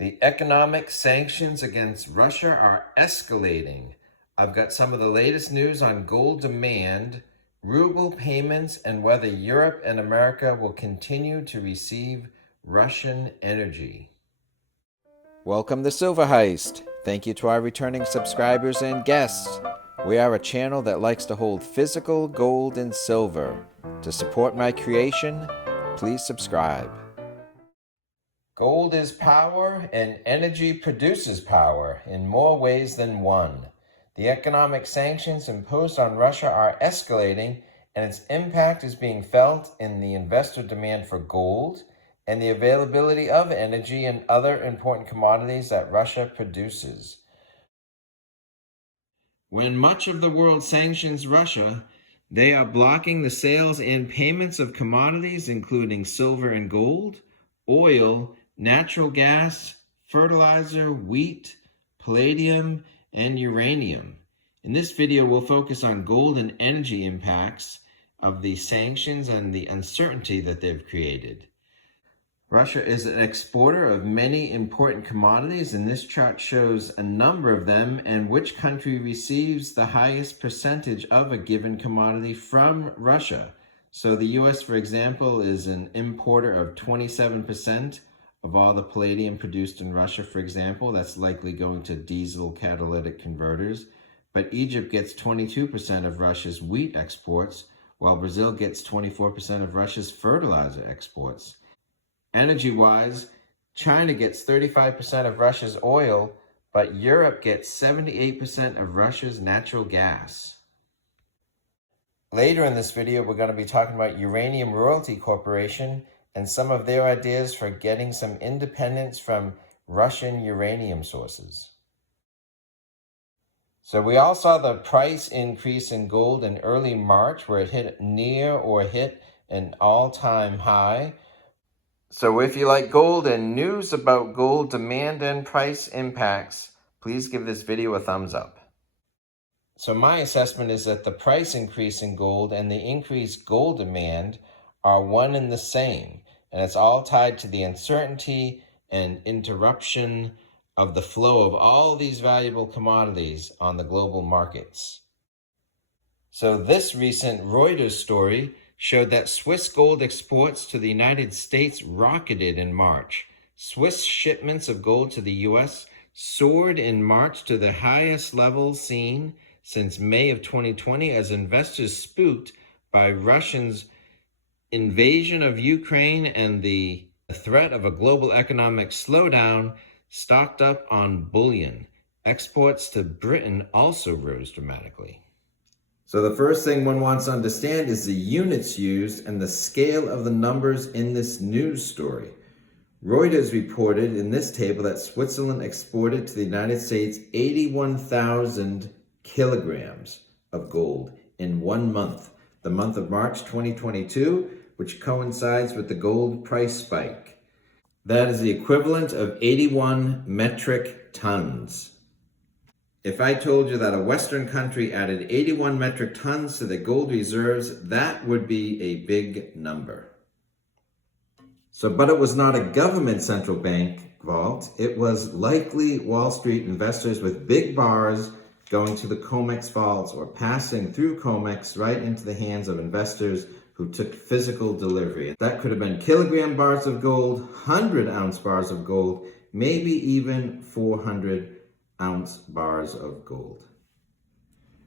The economic sanctions against Russia are escalating. I've got some of the latest news on gold demand, ruble payments, and whether Europe and America will continue to receive Russian energy. Welcome to Silver Heist. Thank you to our returning subscribers and guests. We are a channel that likes to hold physical gold and silver. To support my creation, please subscribe. Gold is power, and energy produces power in more ways than one. The economic sanctions imposed on Russia are escalating, and its impact is being felt in the investor demand for gold and the availability of energy and other important commodities that Russia produces. When much of the world sanctions Russia, they are blocking the sales and payments of commodities including silver and gold, oil, natural gas, fertilizer, wheat, palladium, and uranium. In this video, we'll focus on gold and energy impacts of the sanctions and the uncertainty that they've created. Russia is an exporter of many important commodities, and this chart shows a number of them and which country receives the highest percentage of a given commodity from Russia. So the US, for example, is an importer of 27% of all the palladium produced in Russia, for example. That's likely going to diesel catalytic converters. But Egypt gets 22% of Russia's wheat exports, while Brazil gets 24% of Russia's fertilizer exports. Energy-wise, China gets 35% of Russia's oil, but Europe gets 78% of Russia's natural gas. Later in this video, we're going to be talking about Uranium Royalty Corporation and some of their ideas for getting some independence from Russian uranium sources. So we all saw the price increase in gold in early March, where it hit an all-time high. So if you like gold and news about gold demand and price impacts, please give this video a thumbs up. So my assessment is that the price increase in gold and the increased gold demand are one and the same, and it's all tied to the uncertainty and interruption of the flow of all these valuable commodities on the global markets. So this recent Reuters story showed that Swiss gold exports to the United States rocketed in March. Swiss shipments of gold to the US soared in March to the highest levels seen since May of 2020 as investors spooked by Russia's invasion of Ukraine and the threat of a global economic slowdown stocked up on bullion. Exports to Britain also rose dramatically. So the first thing one wants to understand is the units used and the scale of the numbers in this news story. Reuters reported in this table that Switzerland exported to the United States 81,000 kilograms of gold in 1 month, the month of March 2022, which coincides with the gold price spike. That is the equivalent of 81 metric tons. If I told you that a Western country added 81 metric tons to the gold reserves, that would be a big number. But it was not a government central bank vault. It was likely Wall Street investors with big bars going to the COMEX vaults or passing through COMEX right into the hands of investors who took physical delivery. That could have been kilogram bars of gold, 100-ounce bars of gold, maybe even 400-ounce bars of gold.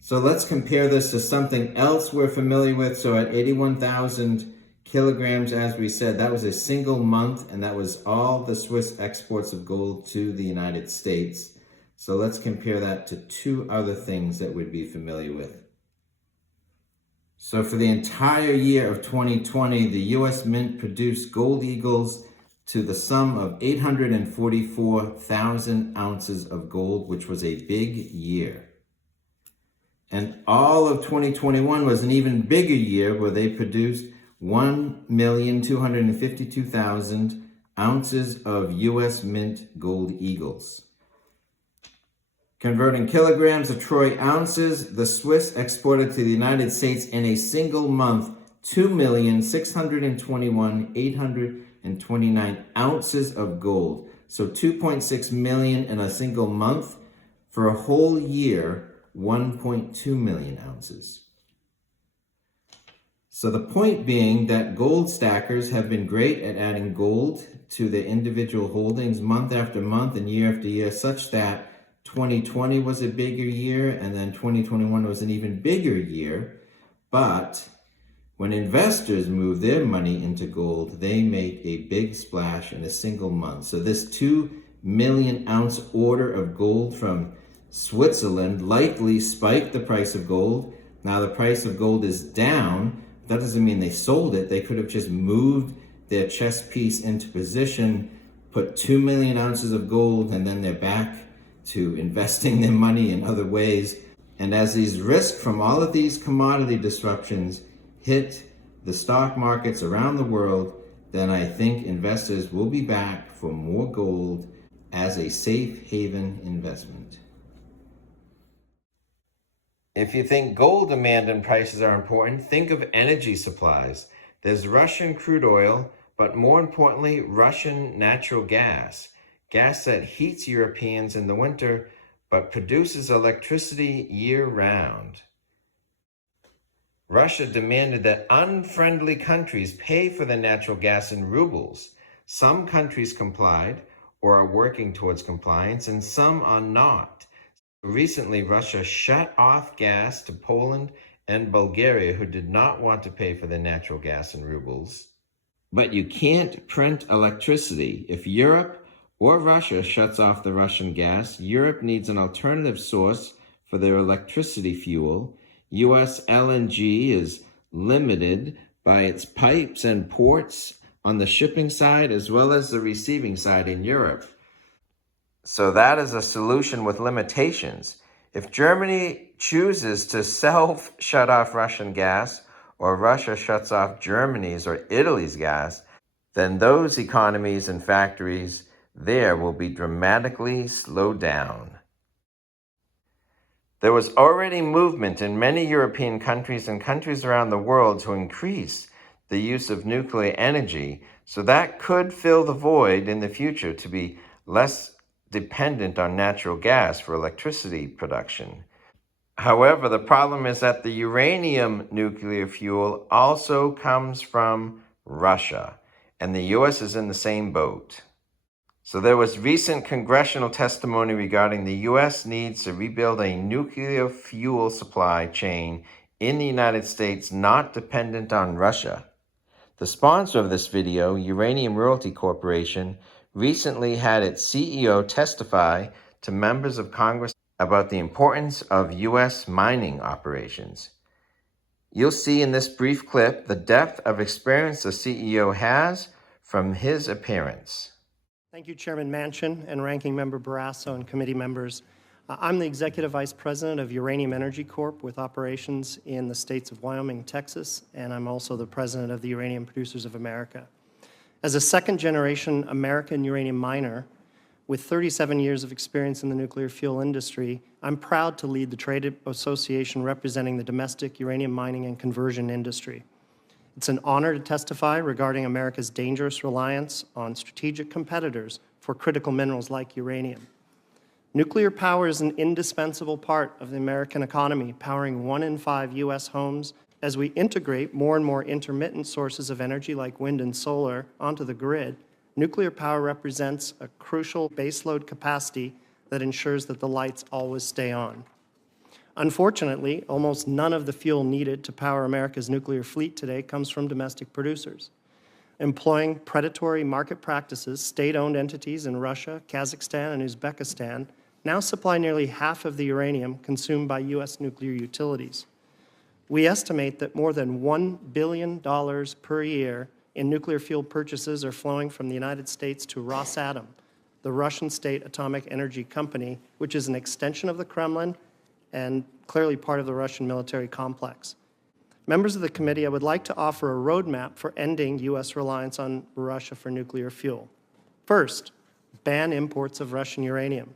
So let's compare this to something else we're familiar with. So at 81,000 kilograms, as we said, that was a single month, and that was all the Swiss exports of gold to the United States. So let's compare that to two other things that we'd be familiar with. So for the entire year of 2020, the U.S. Mint produced gold eagles to the sum of 844,000 ounces of gold, which was a big year. And all of 2021 was an even bigger year, where they produced 1,252,000 ounces of U.S. Mint gold eagles. Converting kilograms to troy ounces, the Swiss exported to the United States in a single month 2,621,829 ounces of gold. So 2.6 million in a single month. For a whole year, 1.2 million ounces. So the point being that gold stackers have been great at adding gold to their individual holdings month after month and year after year, such that 2020 was a bigger year and then 2021 was an even bigger year. But when investors move their money into gold, they make a big splash in a single month. So this 2 million ounce order of gold from Switzerland likely spiked the price of gold. Now the price of gold is down. That doesn't mean they sold it. They could have just moved their chess piece into position, put 2 million ounces of gold, and then they're back to investing their money in other ways. And as these risks from all of these commodity disruptions hit the stock markets around the world, then I think investors will be back for more gold as a safe haven investment. If you think gold demand and prices are important, think of energy supplies. There's Russian crude oil, but more importantly, Russian natural gas. Gas that heats Europeans in the winter, but produces electricity year-round. Russia demanded that unfriendly countries pay for the natural gas in rubles. Some countries complied or are working towards compliance, and some are not. Recently, Russia shut off gas to Poland and Bulgaria, who did not want to pay for the natural gas in rubles. But you can't print electricity. If Europe or Russia shuts off the Russian gas, Europe needs an alternative source for their electricity fuel. US LNG is limited by its pipes and ports on the shipping side as well as the receiving side in Europe. So that is a solution with limitations. If Germany chooses to shut off Russian gas, or Russia shuts off Germany's or Italy's gas, then those economies and factories there will be dramatically slowed down. There was already movement in many European countries and countries around the world to increase the use of nuclear energy, so that could fill the void in the future to be less dependent on natural gas for electricity production. However, the problem is that the uranium nuclear fuel also comes from Russia, and the US is in the same boat. So there was recent congressional testimony regarding the US needs to rebuild a nuclear fuel supply chain in the United States not dependent on Russia. The sponsor of this video, Uranium Royalty Corporation, recently had its CEO testify to members of Congress about the importance of U.S. mining operations. You'll see in this brief clip the depth of experience the CEO has from his appearance. Thank you, Chairman Manchin and Ranking Member Barrasso and committee members. I'm the Executive Vice President of Uranium Energy Corp. With operations in the states of Wyoming and Texas, and I'm also the President of the Uranium Producers of America. As a second-generation American uranium miner with 37 years of experience in the nuclear fuel industry, I'm proud to lead the trade association representing the domestic uranium mining and conversion industry. It's an honor to testify regarding America's dangerous reliance on strategic competitors for critical minerals like uranium. Nuclear power is an indispensable part of the American economy, powering 1 in 5 U.S. homes. As we integrate more and more intermittent sources of energy like wind and solar onto the grid, nuclear power represents a crucial baseload capacity that ensures that the lights always stay on. Unfortunately, almost none of the fuel needed to power America's nuclear fleet today comes from domestic producers. Employing predatory market practices, state-owned entities in Russia, Kazakhstan, and Uzbekistan now supply nearly half of the uranium consumed by U.S. nuclear utilities. We estimate that more than $1 billion per year in nuclear fuel purchases are flowing from the United States to Rosatom, the Russian state atomic energy company, which is an extension of the Kremlin and clearly part of the Russian military complex. Members of the committee, I would like to offer a roadmap for ending U.S. reliance on Russia for nuclear fuel. First, ban imports of Russian uranium.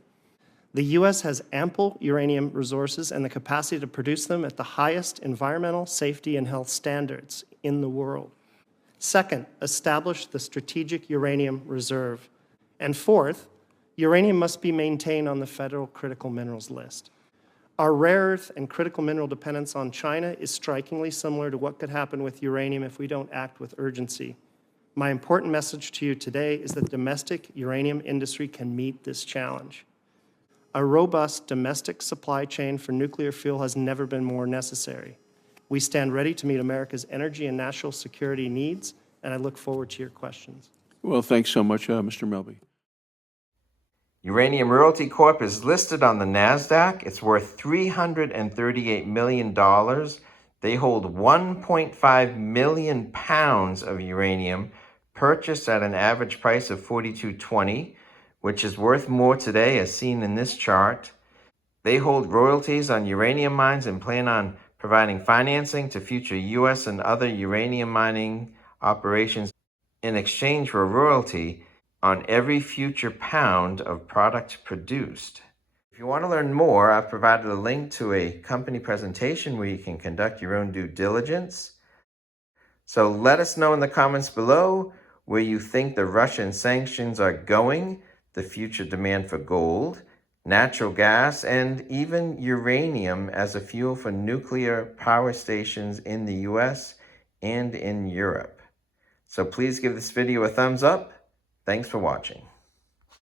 The U.S. has ample uranium resources and the capacity to produce them at the highest environmental, safety, and health standards in the world. Second, establish the Strategic Uranium Reserve. And fourth, uranium must be maintained on the federal critical minerals list. Our rare earth and critical mineral dependence on China is strikingly similar to what could happen with uranium if we don't act with urgency. My important message to you today is that the domestic uranium industry can meet this challenge. A robust domestic supply chain for nuclear fuel has never been more necessary. We stand ready to meet America's energy and national security needs, and I look forward to your questions. Well, thanks so much, Mr. Melby. Uranium Royalty Corp is listed on the NASDAQ. It's worth $338 million. They hold 1.5 million pounds of uranium purchased at an average price of $42.20, which is worth more today as seen in this chart. They hold royalties on uranium mines and plan on providing financing to future U.S. and other uranium mining operations in exchange for a royalty on every future pound of product produced. If you want to learn more, I've provided a link to a company presentation where you can conduct your own due diligence. So let us know in the comments below where you think the Russian sanctions are going, the future demand for gold, natural gas, and even uranium as a fuel for nuclear power stations in the US and in Europe. So please give this video a thumbs up. Thanks for watching.